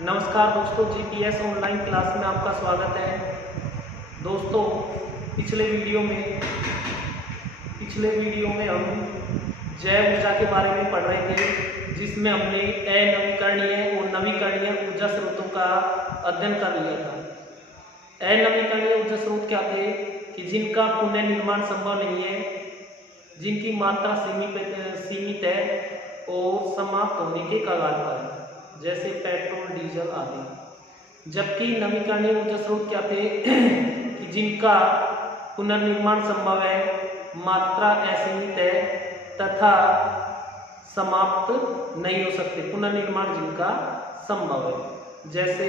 नमस्कार दोस्तों, GPS online class में आपका स्वागत है। दोस्तों, पिछले वीडियो में हम जैव ऊर्जा के बारे में पढ़ रहे थे, जिसमें हमने अनवीकरणीय और नवीकरणीय ऊर्जा स्रोतों का अध्ययन कर लिया था। अनवीकरणीय ऊर्जा स्रोत क्या थे कि जिनका पुनर्निर्माण संभव नहीं है, जिनकी मात्रा सीमित है और समाप्त होने के कगार पर है, जैसे पेट्रोल, डीजल आदि। जबकि नवीकरणीय ऊर्जा स्रोत क्या थे कि जिनका पुनर्निर्माण संभव है, मात्रा असीमित है तथा समाप्त नहीं हो सकते। पुनर्निर्माण जिनका संभव है, जैसे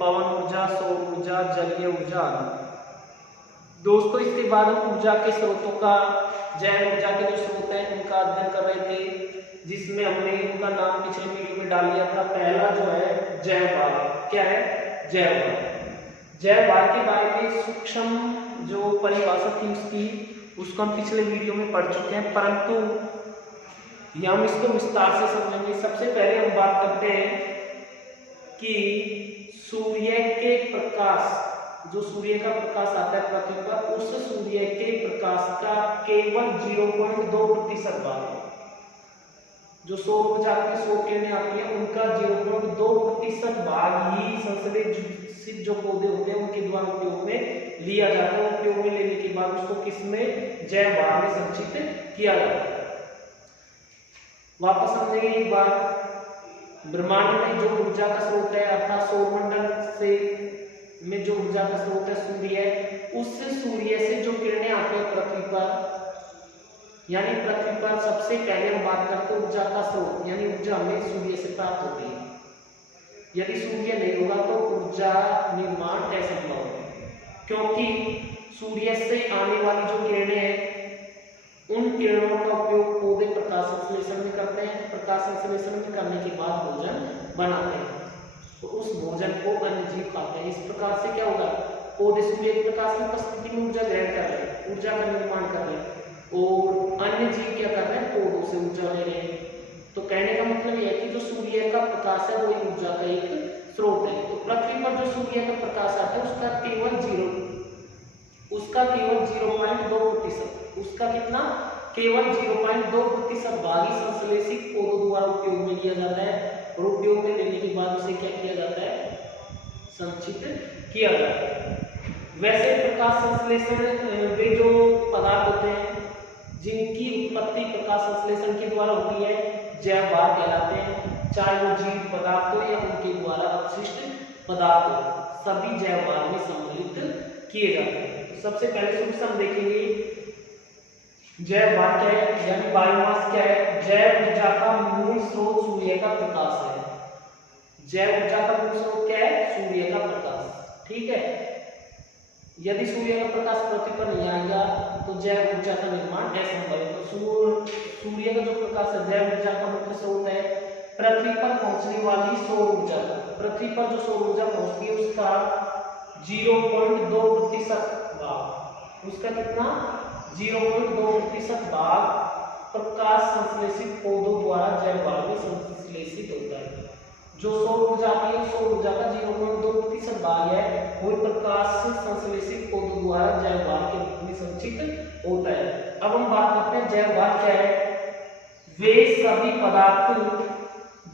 पवन ऊर्जा, सौर ऊर्जा, जलीय ऊर्जा आदि। दोस्तों, इसके बाद हम ऊर्जा के स्रोतों का, जैव ऊर्जा के जो स्रोत हैं उनका अध्ययन कर रहे थे, जिसमें हमने उनका नाम पिछले वीडियो में डाल दिया था। पहला जो है जैव भार। क्या है? जैव भार। जैव भार के बारे में सूक्ष्म जो परिभाषा थी उसको हम पिछले वीडियो में पढ़ चुके हैं, परंतु हम इसको विस्तार से समझेंगे। सबसे पहले हम बात करते हैं कि सूर्य के प्रकाश, जो सूर्य का प्रकाश आता है पृथ्वी पर, उस सूर्य के प्रकाश का केवल 0.2% भाग है। जो सौर ऊर्जा की सौर किरणें आती है, उनका 0.2% भाग ही संश्लेषित जो पौधे होते हैं उनके द्वारा उपयोग में लिया जाता है। उपयोग में लेने के बाद उसको किसमें? जैव भार में संचित किया जाता है। वापस समझेंगे एक बार। ब्रह्मांड में जो ऊर्जा का स्रोत है, अर्थात सौरमंडल में जो ऊर्जा का स्रोत है सूर्य है, उस सूर्य से जो किरणें आती है पृथ्वी पर, यानी पृथ्वी पर सबसे पहले हम बात करते हैं ऊर्जा का स्रोत, यानी ऊर्जा हमें सूर्य से प्राप्त होती है। यदि सूर्य नहीं होगा तो ऊर्जा निर्माण असंभव है, क्योंकि सूर्य से आने वाली जो किरणें हैं, उन किरणों का उपयोग पौधे प्रकाश संश्लेषण में करते हैं। प्रकाश संश्लेषण में करने के बाद भोजन बनाते हैं, तो उस भोजन को अन्य जीव खाते हैं। इस प्रकार से क्या होगा? पौधे सूर्य के प्रकाश की उपस्थिति में ऊर्जा ग्रहण कर रहे हैं, ऊर्जा का निर्माण कर रहे हैं, और अन्य जीव क्या कर रहे हैं? पौधों से ऊर्जा ले रहे हैं। तो कहने का मतलब यह है कि जो सूर्य का प्रकाश है वो ऊर्जा का एक स्रोत है। तो पृथ्वी पर जो सूर्य का प्रकाश आता है उसका केवल 0.2%, उसका कितना? केवल 0.2% भाग ही संश्लेषित पौधों द्वारा उपयोग में लिया जाता है, और उपयोग में लेने के बाद उसे क्या किया जाता है? संचित किया जाता है। वैसे प्रकाश संश्लेषण वे जो पदार्थ होते हैं जिनकी उत्पत्ति प्रकाश संश्लेषण के द्वारा होती है, जैव भार कहलाते हैं। चाहे वो जीव पदार्थ हो या उनके द्वारा अपशिष्ट पदार्थ हो, सभी जैव भार में सम्मिलित किए जाते हैं। तो सबसे पहले सूक्ष्म हम देखेंगे जैव भार क्या है, यानी बायोमास क्या है। जैव ऊर्जा का मूल स्रोत सूर्य का प्रकाश है। जैव ऊर्जा का मूल स्रोत क्या है? सूर्य का प्रकाश। ठीक है। यदि सूर्य का प्रकाश पृथ्वी पर नहीं आएगा तो जैव ऊर्जा का निर्माण असंभव है। तो सूर्य का जो प्रकाश है, जैव ऊर्जा का मुख्य स्रोत है। पृथ्वी पर पहुंचने वाली सौर ऊर्जा, पृथ्वी पर जो सौर ऊर्जा पहुंचती है उसका 0.2% भाग, उसका कितना? 0.2% भाग प्रकाश संश्लेषित पौधों द्वारा जैव भार में संश्लेषित होता है। जो सौर ऊर्जा आती है, सौर ऊर्जा का 0.2% भाग है, वो प्रकाश संश्लेषित पौधों द्वारा जैव भार के रूप में संचित होता है। अब हम बात करते हैं जैव भार क्या है। वे सभी पदार्थ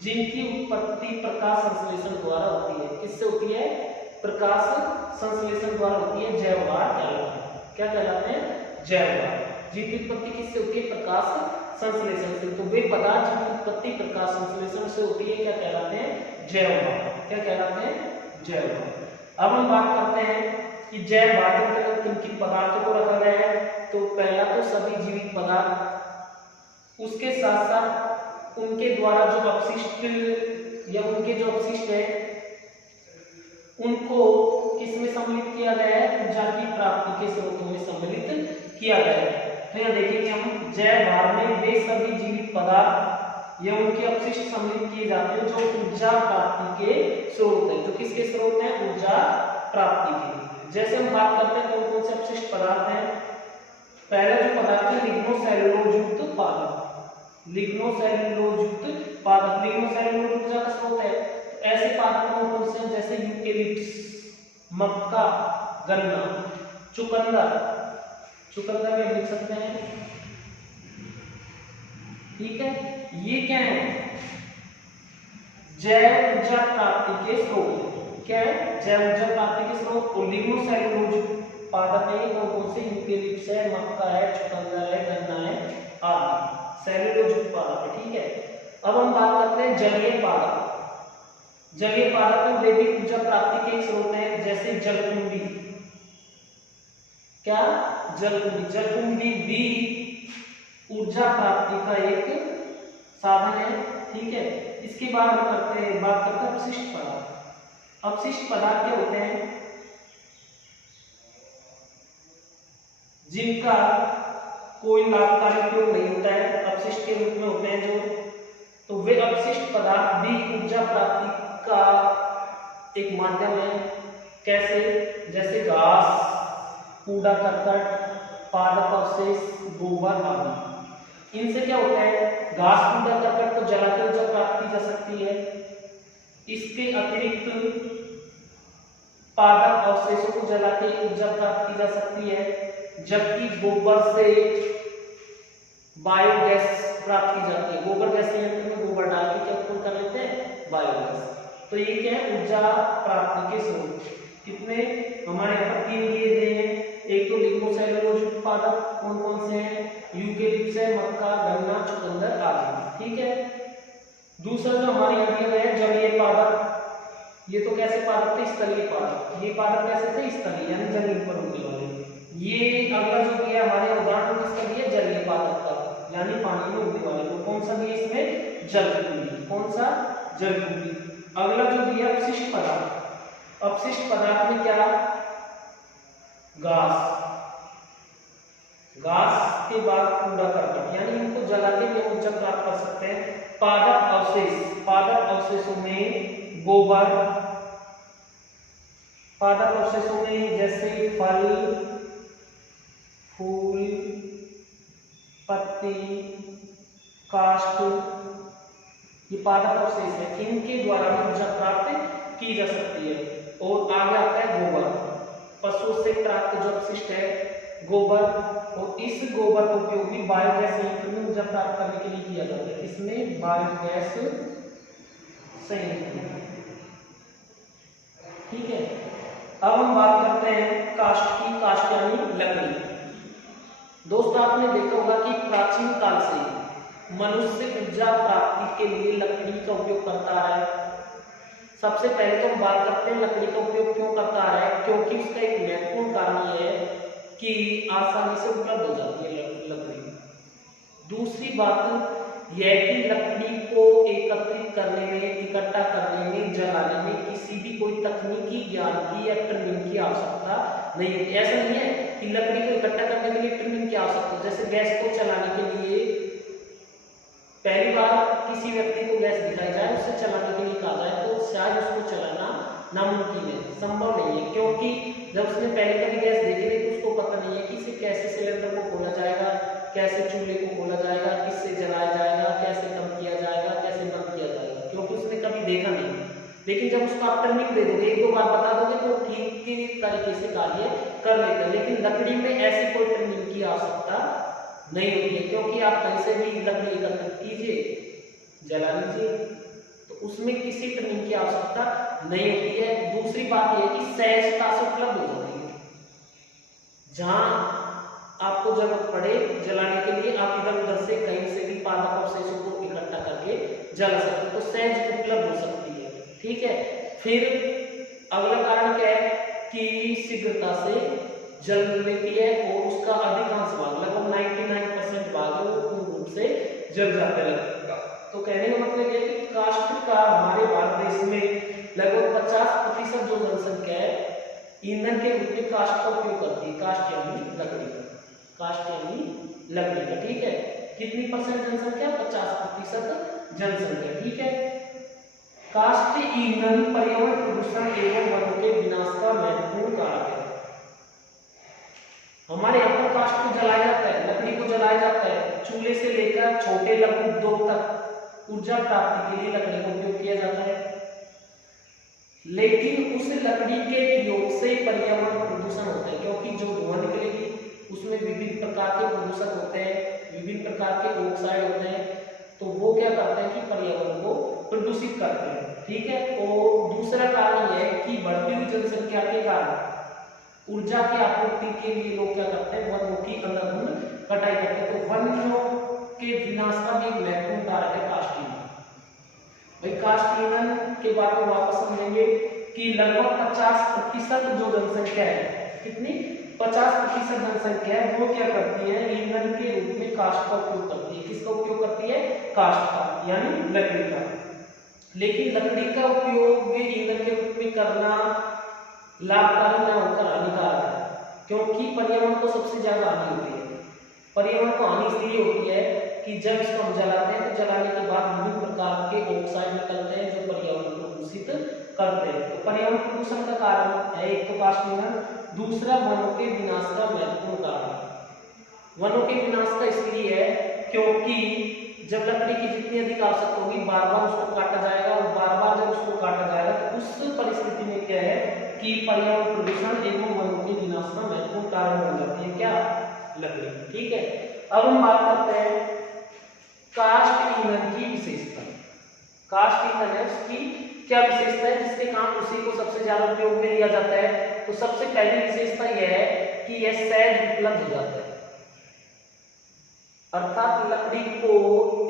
जिनकी उत्पत्ति प्रकाश संश्लेषण द्वारा होती है। किससे होती है? प्रकाश संश्लेषण द्वारा होती है, जैव भार कहलाते हैं। क्या कहलाते हैं? जैव भार। जिनकी उत्पत्ति किससे होती है? प्रकाश संश्लेषण से। तो वे पदार्थ जिनकी उत्पत्ति प्रकाश संश्लेषण से होती है क्या कहलाते हैं? जैव भार। क्या कहलाते हैं? जैव भार। अब हम बात करते हैं कि जैव भार के अंतर्गत किन किन पदार्थों को रखा गया है। तो पहला तो सभी जीवित पदार्थ, उसके साथ साथ उनके द्वारा जो अपशिष्ट या उनके जो अपशिष्ट है उनको किसमें सम्मिलित किया गया है? ऊर्जा की प्राप्ति के स्रोतों में सम्मिलित किया गया है। तो यह देखेंगे हम, जैव भार में वे सभी जीवित पदार्थ या उनके अपशिष्ट सम्मिलित किए जाते हैं जो ऊर्जा प्राप्ति के स्रोत है। जो किसके स्रोत हैं? ऊर्जा प्राप्ति के। जैसे हम बात करते हैं कौन कौन से अपशिष्ट पदार्थ हैं। पहला जो पदार्थ है लिग्नोसेलुलोज युक्त पादप। लिग्नोसेलुलोज युक्त पादप ऊर्जा का स्रोत है। ऐसे पादप कौन से हैं जैसे यूकेलिप्टस, मक्का, गन्ना, चुकंदर, चुकंदर में लिख सकते हैं, ठीक है। ये क्या है, जैव ऊर्जा प्राप्ति के स्रोत। क्या है, जैव ऊर्जा प्राप्ति के स्रोत। लिग्नोसेलुलोज पादप है, कौन से यूकेलिप्टस है, मक्का है, चुकंदर है, गन्ना है आदि सेलुलोज पादप है, ठीक है। अब हम बात करते हैं जलीय पादप। जलीय पादप में वे भी ऊर्जा प्राप्ति के स्रोत हैं जैसे जलकुंभी। क्या, जलकुंभी। जलकुंभी भी ऊर्जा प्राप्ति का एक साधन है, ठीक है। इसके बाद हम बात करते हैं अपशिष्ट पदार्थ। अपशिष्ट पदार्थ क्या होते हैं, जिनका कोई लाभकारी उपयोग नहीं होता है, अपशिष्ट के रूप में होते हैं जो, तो वे अपशिष्ट पदार्थ भी ऊर्जा प्राप्ति का एक माध्यम है। कैसे, जैसे घास, कूड़ा करकट, पादप अवशेष, गोबर आदि। इनसे क्या होता है, घास, कूड़ा करकट को जला के ऊर्जा प्राप्त की जा सकती है। इसके अतिरिक्त पादप अवशेषों को जला के ऊर्जा प्राप्त की जा सकती है, जबकि गोबर से बायोगैस प्राप्त की जाती है। गोबर गैस संयंत्र में गोबर डाल के क्या उत्पन्न कर लेते हैं, बायोगैस। तो ये क्या है, ऊर्जा प्राप्ति के स्रोत। कितने, हमारे यहाँ पर 3 दिए गए हैं। एक तो लिग्नोसेलुलोज पादप कौन कौन से हैं, यूकेलिप्टस है, मक्का, गन्ना, चुकंदर आदि, ठीक है। दूसरा जो हमारे यहाँ दिया गया है जलीय पादप। ये तो कैसे पादप थे, स्थलीय पादप। ये पादप कैसे थे, स्थलीय यानी जमीन पर उगने वाले। ये अगला जो दिया हमारे उदाहरण किसका दिया, जलीय पादप का, यानी पानी में उगने वाले। तो कौन सा दिया इसमें, जलकुंभी। कौन सा, जलकुंभी। अगला जो दिया अपशिष्ट पदार्थ। अपशिष्ट पदार्थ में क्या, घास, घास के बाद कूड़ा करकट, यानी इनको जला के भी ऊर्जा प्राप्त कर सकते हैं। पादप अवशेष, पादप अवशेषों में गोबर, पादप अवशेषों में जैसे फल, फूल, पत्ती, काष्ठ, ये पादप अवशेष है, इनके द्वारा ऊर्जा प्राप्त की जा सकती है। और आगे आता है गोबर, पशुओं से प्राप्त जो अपशिष्ट है गोबर, और इस गोबर का उपयोग भी बायोगैस संयंत्र में ऊर्जा प्राप्त करने के लिए किया जाता है। इसमें बायोगैस संयंत्र, ठीक है। अब हम बात करते हैं काष्ठ की। काष्ठ यानी लकड़ी। दोस्तों आपने देखा होगा कि प्राचीन काल से मनुष्य ऊर्जा प्राप्ति के लिए लकड़ी का उपयोग करता रहा है। सबसे पहले तो हम बात करते हैं लकड़ी का उपयोग क्यों करता रहा है, क्योंकि उसका एक महत्वपूर्ण कारण यह है कि आसानी से उपलब्ध हो जाती है लकड़ी। दूसरी बात यह कि लकड़ी को एकत्रित करने में, इकट्ठा करने में, जलाने में किसी भी कोई तकनीकी ज्ञान की या ट्रेनिंग की आवश्यकता नहीं होती। ऐसा नहीं है कि लकड़ी को इकट्ठा करने के लिए ट्रेनिंग की आवश्यकता, जैसे गैस को चलाने के लिए पहली बार किसी व्यक्ति को गैस दिखाई जाए, उसे चलाने के लिए कहा जाए तो शायद उसको चलाना नामुमकिन है, संभव नहीं है, क्योंकि जब उसने पहले कभी गैस देखी नहीं तो उसको पता नहीं है कि इसे कैसे सिलेंडर को खोला जाएगा, कैसे चूल्हे को खोला जाएगा, किससे जलाया जाएगा, कैसे कम किया जाएगा, कैसे बंद किया जाएगा, क्योंकि उसने कभी देखा नहीं। लेकिन जब उसको आप ट्रेनिंग दे दोगे, 1-2 बार बता दोगे तो ठीक की तरीके से कार्य कर लेते हैं। लेकिन लकड़ी में ऐसी कोई ट्रेनिंग की आवश्यकता नहीं होती है, क्योंकि आप कहीं से भी लकड़ी एकत्रित कीजिए, जला लीजिए, तो उसमें किसी ट्रेनिंग की आवश्यकता नहीं होती है। दूसरी बात यह कि सहजता से उपलब्ध हो जाती है। जहां आपको जरूरत पड़े जलाने के लिए, आप इधर उधर से कहीं से भी पादप अवशेषों को इकट्ठा करके जला सकते हो, तो सहज उपलब्ध हो सकती है, ठीक है। फिर अगला कारण क्या है कि शीघ्रता से जल लेती है और उसका अधिकांश भाग, लगभग 99% भाग वो पूर्ण रूप से जल जाता है। तो कहने का मतलब ये कि काष्ठ का हमारे भारत देश में लगभग 50% जो जनसंख्या है ईंधन के रूप में काष्ठ का उपयोग करती है। काष्ठ यानी लकड़ी का, काष्ठ यानी लकड़ी का, ठीक है। कितनी परसेंट जनसंख्या, 50% जनसंख्या, ठीक है। काष्ठ ईंधन पर्यावरण प्रदूषण एवं वनों के विनाश का महत्वपूर्ण कारक है। हमारे यहाँ पर काष्ठ को जलाया जाता है, लकड़ी को जलाया जाता है, चूल्हे से लेकर छोटे लघु उद्योग तक ऊर्जा प्राप्ति के लिए लकड़ी का उपयोग किया जाता है। लेकिन उस लकड़ी के प्रयोग से पर्यावरण प्रदूषण होता है, क्योंकि जो धुआं निकलेगी उसमें विभिन्न प्रकार के प्रदूषण होते हैं, विभिन्न प्रकार के ऑक्साइड होते हैं, तो वो क्या करते हैं कि पर्यावरण को प्रदूषित करते हैं। ठीक है। और दूसरा कारण यह है कि बढ़ती हुई जनसंख्या के कारण ऊर्जा की आपूर्ति के लिए लोग क्या करते हैं, वनों की अंधाधुंध कटाई करते हैं। तो वनों के विनाश का भी एक महत्वपूर्ण कारक है काष्ठ ईंधन। भाई काष्ठ ईंधन के बारे में वापस समझेंगे कि लगभग 50% जो जनसंख्या है, कितनी 50% जनसंख्या है, वो क्या करती है, ईंधन के रूप में काष्ठ का उपयोग करती है। किसका उपयोग करती है, काष्ठ का, यानी लकड़ी का। लेकिन लकड़ी का उपयोग ईंधन के रूप में करना लाभकारी न होकर हानिकारक है, क्योंकि पर्यावरण को सबसे ज्यादा हानि होती है। पर्यावरण को हानि इसलिए होती है कि जब इसको हम जलाते हैं तो जलाने के बाद विभिन्न प्रकार के ऑक्साइड निकलते हैं जो पर्यावरण को दूषित करते हैं। तो पर्यावरण प्रदूषण का कारण है एक तो काष्ठ ईंधन, दूसरा वनों के विनाश का महत्वपूर्ण कारण। वनों के विनाश का इसलिए है क्योंकि जब लकड़ी की जितनी अधिक आवश्यकता होगी बार बार उसको काटा जाएगा, और बार बार जब उसको काटा जाएगा तो उस परिस्थिति में क्या है कि पर्यावरण प्रदूषण एवं वनों के विनाश का महत्वपूर्ण कारण बन जाती है क्या, लकड़ी। ठीक है। अब हम बात करते हैं काष्ठ ईंधन की विशेषता। काष्ठ ईंधन है उसकी क्या विशेषता है जिसके कारण उसी को सबसे ज्यादा उपयोग में लिया जाता है। तो सबसे पहली विशेषता यह है कि यह सहज उपलब्ध हो जाता है, अर्थात लकड़ी को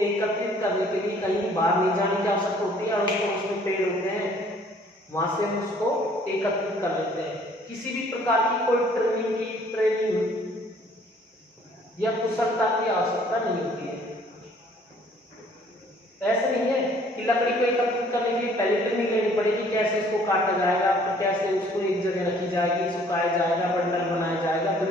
एकत्रित करने के लिए कहीं बाहर नहीं जाने की आवश्यकता होती है, और उसमें पेड़ होते हैं, वहां से हम उसको एकत्रित कर लेते हैं। किसी भी प्रकार की कोई ट्रेनिंग या कुशलता की आवश्यकता नहीं होती है। ऐसा नहीं है कि लकड़ी को एकत्रित करने के लिए पहले ट्रेनिंग लेनी पड़ेगी, कैसे इसको काटा जाएगा, फिर कैसे उसको एक जगह रखी जाएगी, सुखाया जाएगा, बंडल बनाया जाएगा, फिर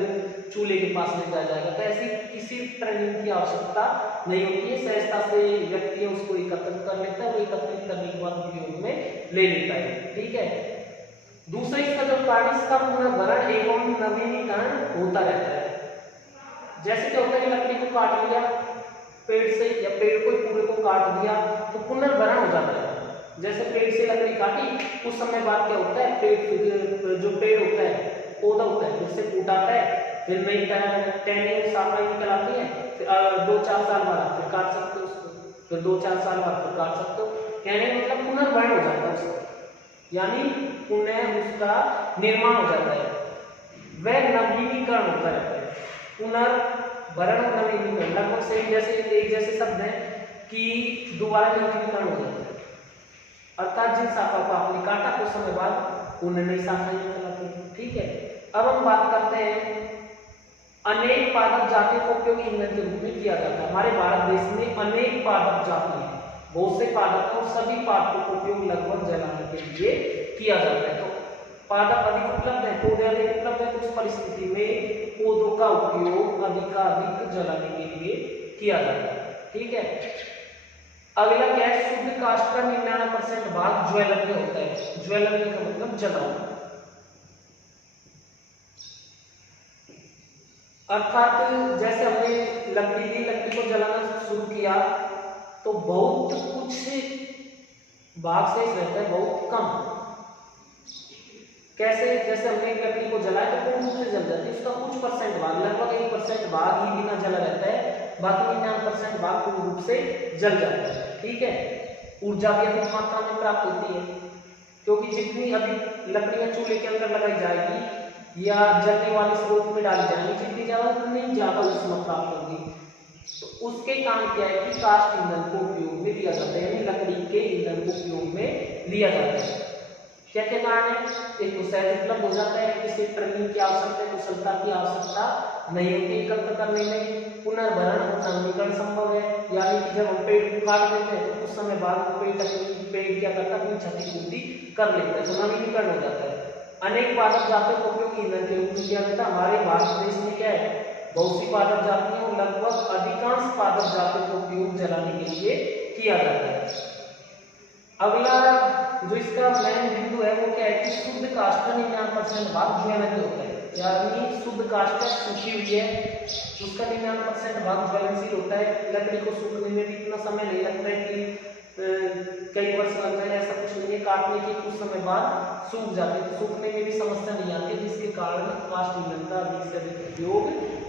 चूल्हे के पास ले जाया जाएगा। तो ऐसी किसी ट्रेनिंग की आवश्यकता नहीं होती है। सहजता से व्यक्ति उसको एकत्रित कर लेता है और एकत्रित करने के बाद उपयोग में ले लेता है। ठीक है। दूसरा इसका जो कारण, इसका पुनर्भरण एवं नवीनीकरण होता रहता है। जैसे क्या होता है कि लकड़ी को काट लिया पेड़ से, या पेड़ को पूरे को काट दिया तो पुनर्भरण हो जाता है। जैसे पेड़ से लकड़ी काटी, कुछ समय बाद क्या होता है, पेड़ जो पेड़ होता है, पौधा होता है, फिर से फूट आता है, फिर नई टहनियां शाखाएं निकल आती है, फिर 2-4 साल बाद फिर काट सकते हो उसको, फिर 2-4 साल बाद फिर काट सकते हो। कहने का मतलब पुनर्भरण हो जाता है उसका, यानी पुनः उसका निर्माण हो जाता है, वह नवीनीकरण होता रहता है। पुनर्भरण और नवीनीकरण लगभग सेम जैसे एक जैसे शब्द है कि दोबारा नवीनीकरण हो जाता है, अर्थात जिन शाखा को आपने काटा कुछ समय बाद उन्हें नई शाखाएं निकल आती है। ठीक है। अब हम बात करते हैं अनेक पादप जातियों का उपयोग ईंधन के रूप में किया जाता है। हमारे भारत देश में अनेक पादप जाति हैं, बहुत से पादप और सभी पादपों का उपयोग लगभग जलाने के लिए किया जाता है। तो पादप अधिक उपलब्ध है, पौधे अधिक उपलब्ध है, तो उस परिस्थिति में पौधों का उपयोग अधिकाधिक जलाने के लिए किया जाता है। ठीक है। अगला क्या है, शुद्ध काष्ठ का 99% भाग ज्वलनीय होता है। ज्वलनीय का मतलब जलाना, अर्थात जैसे हमने लकड़ी को जलाना शुरू किया तो बहुत कुछ भाग शेष रहता है, बहुत कम। कैसे, जैसे हमने लकड़ी को जलाया तो पूर्ण रूप से जल जाती है, उसका कुछ परसेंट भाग, लगभग 1% भाग ही बिना जला रहता है, बाकी 99% भाग पूर्ण रूप से जल जाता है। ठीक है। ऊर्जा भी अधिक मात्रा में प्राप्त होती है, क्योंकि जितनी अधिक लकड़ियां चूल्हे के अंदर लगाई जाएगी या जलने वाले स्रोत में डाली जाएंगी, जितनी ज्यादा उतनी ज्यादा ऊष्मा प्राप्त होगी। तो उसके कारण क्या है कि काष्ठ ईंधन को उपयोग में लिया जाता है, यानी लकड़ी के ईंधन को उपयोग में लिया जाता है। क्या क्या कारण है, एक तो सहज उपलब्ध हो जाता है, किसी ट्रेनिंग की आवश्यकता, कुशलता की आवश्यकता नहीं होती एकत्र करने में। पुनर्भरण और नवीनीकरण संभव है, यानी कि जब हम पेड़ को काट देते हैं तो कुछ समय बाद पेड़ क्या करता है, अपनी क्षतिपूर्ति कर लेता है, तो नवीनीकरण हो जाता है। अनेक पादप जातियों का उपयोग ईंधन के रूप में किया जाता है। हमारे भारत देश में क्या है, बहुत सी पादप जातियां और लगभग अधिकांश पादप जातियों का उपयोग जलाने के लिए किया जाता है। अगला जो इसका मेन बिंदु है वो क्या है कि शुद्ध काष्ठ का 99% भाग ज्वलनीय होता है, यानी शुद्ध काष्ठ सूखी हुई है उसका 99% भाग ज्वलनशील होता है। लकड़ी को सूखने में भी इतना समय नहीं लगता है कि कई वर्ष लग जाए, ऐसा कुछ नहीं है। काटने के कुछ समय बाद सूख जाते हैं, तो सूखने में भी समस्या नहीं आती, जिसके कारण काष्ठ ईंधन का अधिक से अधिक उपयोग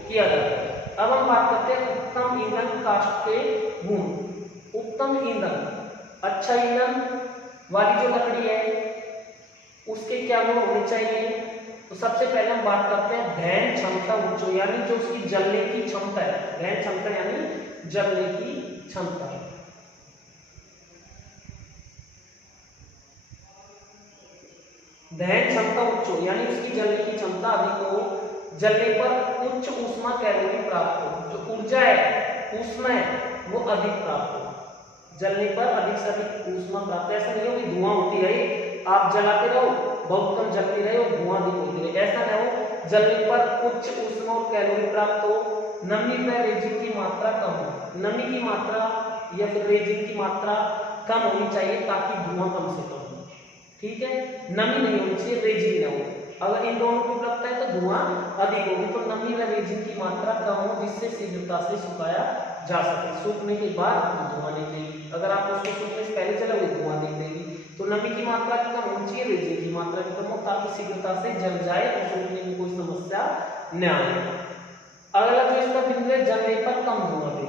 किया जाता है। अब हम बात करते हैं उत्तम ईंधन काष्ठ के गुण। उत्तम ईंधन, अच्छा ईंधन वाली जो लकड़ी है उसके क्या गुण होने चाहिए? तो सबसे पहले हम बात करते हैं दहन क्षमता उच्च, यानी जो उसकी जलने की क्षमता है। दहन क्षमता यानी जलने की क्षमता। दहन क्षमता उच्च हो यानी उसकी जलने की क्षमता अधिक हो, जलने पर उच्च ऊष्मा कैलोरी प्राप्त हो, जो ऊर्जा है ऊष्मा है वो अधिक प्राप्त हो, जलने पर अधिक से अधिक ऊष्मा प्राप्त। ऐसा नहीं हो कि धुआं होती रहे, आप जलाते रहो बहुत कम जलती रहे और धुआं अधिक होती रहे, ऐसा न हो। जलने पर उच्च ऊष्मा और कैलोरी प्राप्त हो। नमी में रेजिन की मात्रा कम हो, नमी की मात्रा या फिर रेजिन की मात्रा कम होनी चाहिए ताकि धुआं कम से कम हो। ठीक है, नमी नहीं होनी चाहिए, रेजिन ना हो। अगर इन दोनों की उपलब्धता है तो धुआं अधिक होगी, तो नमी व रेजिन की मात्रा कम हो जिससे शीघ्रता से सुखाया जा सके। सूखने के बाद धुआं नहीं देगी, अगर आप उसको सूखने से पहले जलाओगे धुआं नहीं देगी। तो नमी की मात्रा भी कम होनी चाहिए, रेजिन की मात्रा भी कम हो ताकि शीघ्रता से जल जाए और सूखने में कोई समस्या न आए। अगला जो इसका बिंदु है, जलने पर कम धुआं दे।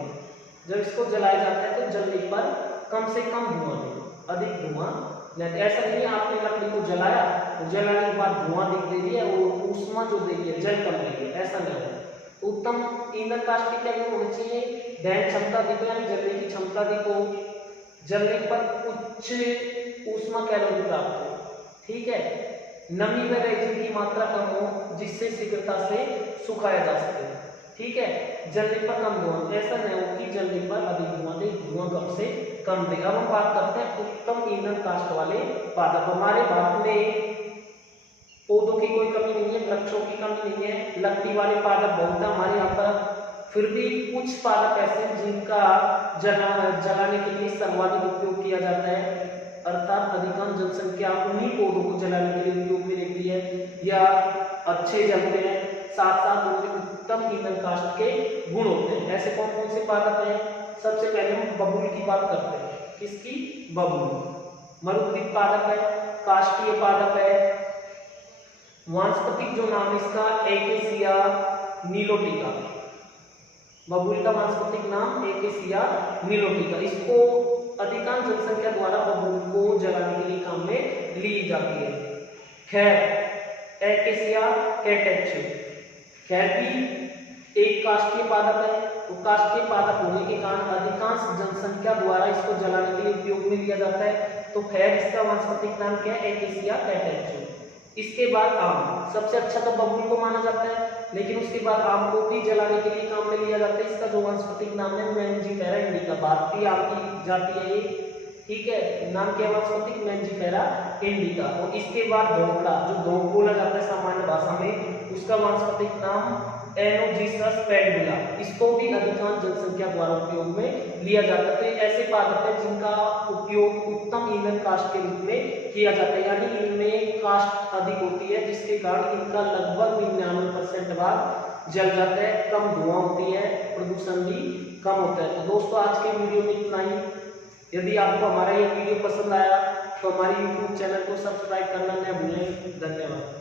जब इसको जलाया जाता है तो जलने पर कम से कम धुआं दे, अधिक धुआं नहीं। ऐसा नहीं है आपने लकड़ी को जलाया तो जलाने के बाद धुआं दे दिया और ऊष्मा जो दे दिया जल कम दे दिया, ऐसा नहीं हो। उत्तम ईंधन काष्ठ की क्या होनी चाहिए? दहन क्षमता अधिक यानी जलने की क्षमता अधिक हो, जलने पर उच्च ऊष्मा कैलोरी प्राप्त हो। ठीक है, नमी व रेजिन की मात्रा कम हो जिससे शीघ्रता से सुखाया जा सके। ठीक है, जलने पर कम धुआं, ऐसा नहीं हो कि जलने पर अधिक धुआं दे, धुआं कम से कम दे। अब हम बात करते हैं उत्तम ईंधन काष्ठ वाले पादप। हमारे भारत में पौधों की कोई कमी नहीं है, वृक्षों की कमी नहीं है, लकड़ी वाले पादप बहुत है हमारे यहाँ पर। फिर भी कुछ पादप ऐसे हैं जिनका जलाने के लिए सर्वाधिक उपयोग किया जाता है, अर्थात अधिकांश जनसंख्या उन्हीं पौधों को जलाने के लिए उपयोग में लेती है या अच्छे जलते हैं, साथ साथ उनके उत्तम ईंधन काष्ठ के गुण होते हैं। ऐसे कौन कौन से पादप हैं? सबसे पहले हम बबूल की बात करते हैं। किसकी? बबूल मरुद्वीप पादप है, काष्ठीय पादप है। वानस्पतिक जो नाम है इसका एकेसिया नीलोटिका। बबूल का वानस्पतिक नाम एकेसिया नीलोटिका। इसको अधिकांश जनसंख्या द्वारा बबूल को जलाने के लिए काम में ली जाती है। खैर एकेसिया कैटेक्स, खैर भी एक काष्ठीय पादप है, तो काष्ठीय पादप होने के कारण अधिकांश जनसंख्या द्वारा इसको जलाने के लिए उपयोग में लिया जाता है। तो खैर इसका वानस्पतिक नाम क्या है? एकेसिया कैटेक्स। इसके बाद आम, सबसे अच्छा तो बबूल को माना जाता है, लेकिन उसके बाद आम को भी जलाने के लिए काम में लिया जाता है। इसका जो वानस्पतिक नाम है मैंजीफेरा इंडिका, भारतीय आम की जाति है ये। ठीक है, नाम क्या है वानस्पतिक? Mangifera indica. और इसके बाद धोकड़ा, जो धोक बोला जाता है सामान्य भाषा में, उसका वानस्पतिक नाम एनोजिसस पेंडुला। इसको भी अधिकांश जनसंख्या द्वारा उपयोग में लिया जाता है। ऐसे पादप है जिनका उपयोग उत्तम ईंधन काष्ठ के रूप में किया जाता है, यानी इनमें काष्ठ अधिक होती है जिसके कारण इनका लगभग 99% भाग जल जाता है, कम धुआं होती है, प्रदूषण भी कम होता है। तो दोस्तों आज के वीडियो में इतना ही। यदि आपको हमारा ये वीडियो पसंद आया तो हमारे YouTube चैनल को सब्सक्राइब करना न भूलें। धन्यवाद।